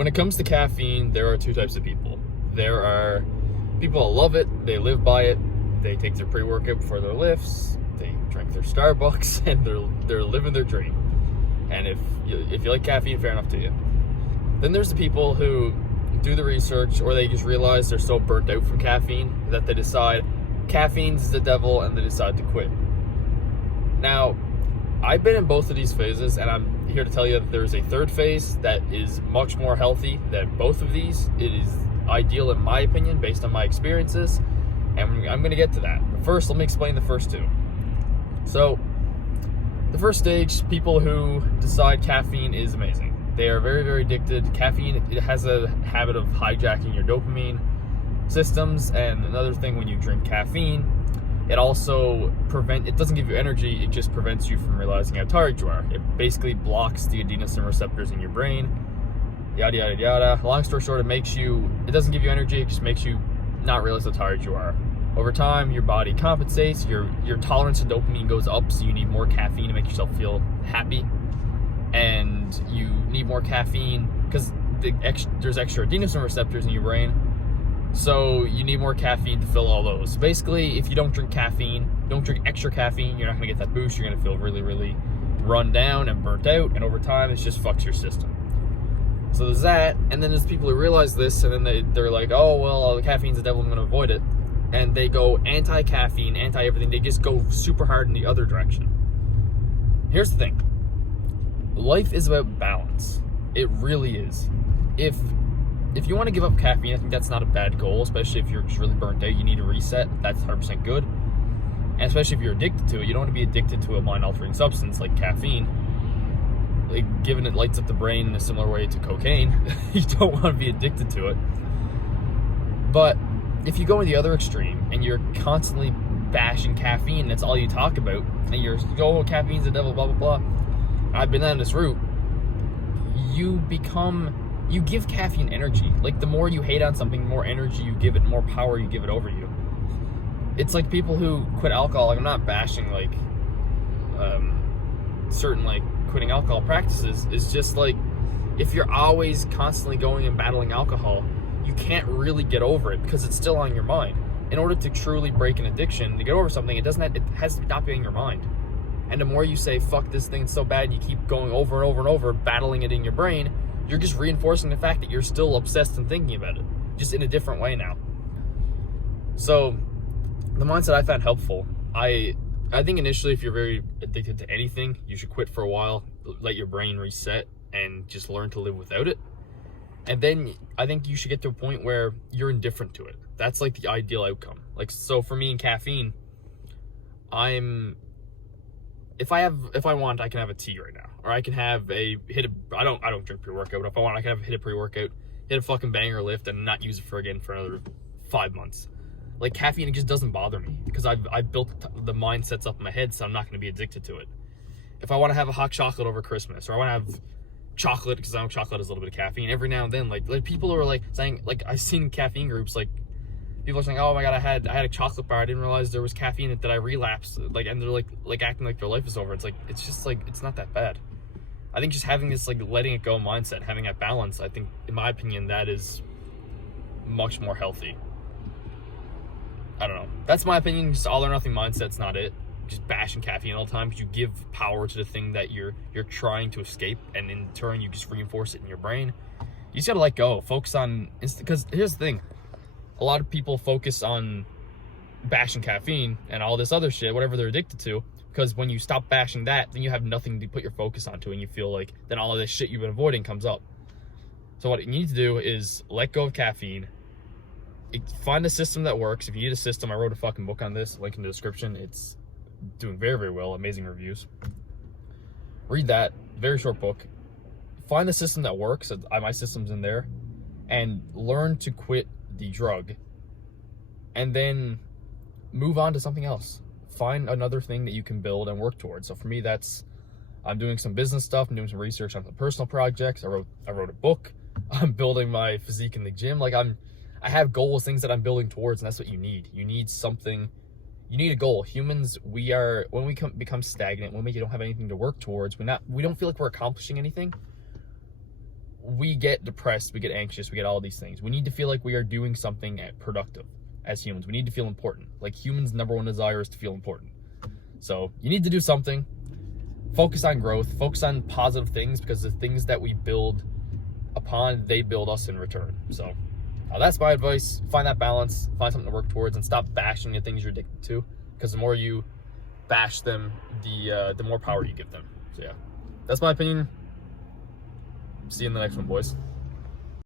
when it comes to caffeine, there are two types of people. There are people that love it, they live by it, they take their pre-workout before their lifts, they drink their Starbucks, and they're living their dream. And if you like caffeine, fair enough to you. Then there's the people who do the research, or they just realize they're so burnt out from caffeine that they decide caffeine's the devil and they decide to quit. Now, I've been in both of these phases, and I'm here to tell you that there's a third phase that is much more healthy than both of these. It is ideal in my opinion, based on my experiences, and I'm going to get to that. But first, let me explain the first two. So, the first stage, people who decide caffeine is amazing. They are very, very addicted. Caffeine, it has a habit of hijacking your dopamine systems, and another thing, when you drink caffeine, it also it doesn't give you energy, it just prevents you from realizing how tired you are. It basically blocks the adenosine receptors in your brain, yada, yada, yada. Long story short, it doesn't give you energy, it just makes you not realize how tired you are. Over time, your body compensates, your tolerance to dopamine goes up, so you need more caffeine to make yourself feel happy. And you need more caffeine because there's extra adenosine receptors in your brain, so you need more caffeine to fill all those. Basically, if you don't drink extra caffeine, you're not going to get that boost. You're going to feel really, really run down and burnt out, and over time, it just fucks your system. So there's that, and then there's people who realize this, and then they're like, oh, well, the caffeine's the devil, I'm going to avoid it. And they go anti-caffeine, anti-everything. They just go super hard in the other direction. Here's the thing. Life is about balance. It really is. If you want to give up caffeine, I think that's not a bad goal, especially if you're just really burnt out, you need a reset. That's 100% good. And especially if you're addicted to it, you don't want to be addicted to a mind-altering substance like caffeine. Like, given it lights up the brain in a similar way to cocaine, you don't want to be addicted to it. But if you go in the other extreme and you're constantly bashing caffeine, that's all you talk about, and you go, oh, caffeine's the devil, blah, blah, blah. I've been on this route. You give caffeine energy. Like, the more you hate on something, the more energy you give it, more power you give it over you. It's like people who quit alcohol. Like, I'm not bashing like certain like quitting alcohol practices. It's just like, if you're always constantly going and battling alcohol, you can't really get over it because it's still on your mind. In order to truly break an addiction, to get over something, it has to not be in your mind. And the more you say, fuck this thing, it's so bad, and you keep going over and over and over, battling it in your brain, you're just reinforcing the fact that you're still obsessed and thinking about it, just in a different way now. So, the mindset I found helpful, I think initially, if you're very addicted to anything, you should quit for a while, let your brain reset, and just learn to live without it. And then I think you should get to a point where you're indifferent to it. That's like the ideal outcome. Like, so for me in caffeine, if I want, I can have a tea right now, or I can have I don't drink pre-workout, but if I want, I can hit a pre-workout, hit a fucking banger lift, and not use it for another 5 months. Like, caffeine, it just doesn't bother me because I've built the mindsets up in my head, so I'm not going to be addicted to it. If I want to have a hot chocolate over Christmas, or I want to have chocolate, because I know chocolate has a little bit of caffeine, every now and then, like people are like saying, like, I've seen caffeine groups, like, people are saying, oh my god, I had a chocolate bar, I didn't realize there was caffeine in it, that I relapsed, like, and they're like acting like their life is over. It's like, it's just like, it's not that bad. I think just having this like letting it go mindset, having that balance, I think, in my opinion, that is much more healthy. I don't know, that's my opinion. Just all or nothing mindset's not it. Just bashing caffeine all the time, because you give power to the thing that you're trying to escape, and in turn you just reinforce it in your brain. You just gotta let go, focus on, because here's the thing, a lot of people focus on bashing caffeine and all this other shit, whatever they're addicted to, because when you stop bashing that, then you have nothing to put your focus onto, and you feel like then all of this shit you've been avoiding comes up. So what you need to do is let go of caffeine, find a system that works. If you need a system, I wrote a fucking book on this, link in the description. It's doing very, very well, amazing reviews. Read that, very short book. Find the system that works, my system's in there, and learn to quit the drug, and then move on to something else. Find another thing that you can build and work towards. So for me, I'm doing some business stuff, I'm doing some research on some personal projects, I wrote a book, I'm building my physique in the gym. Like, I have goals, things that I'm building towards, and that's what you need. You need something. You need a goal. Humans, when we become stagnant, when we don't have anything to work towards, we don't feel like we're accomplishing anything, we get depressed, we get anxious, we get all these things. We need to feel like we are doing something productive as humans. We need to feel important. Like, humans' number one desire is to feel important. So you need to do something. Focus on growth, focus on positive things, because the things that we build upon, they build us in return. So that's my advice. Find that balance, find something to work towards, and stop bashing the things you're addicted to, because the more you bash them, the more power you give them. So yeah, that's my opinion. See you in the next one, boys.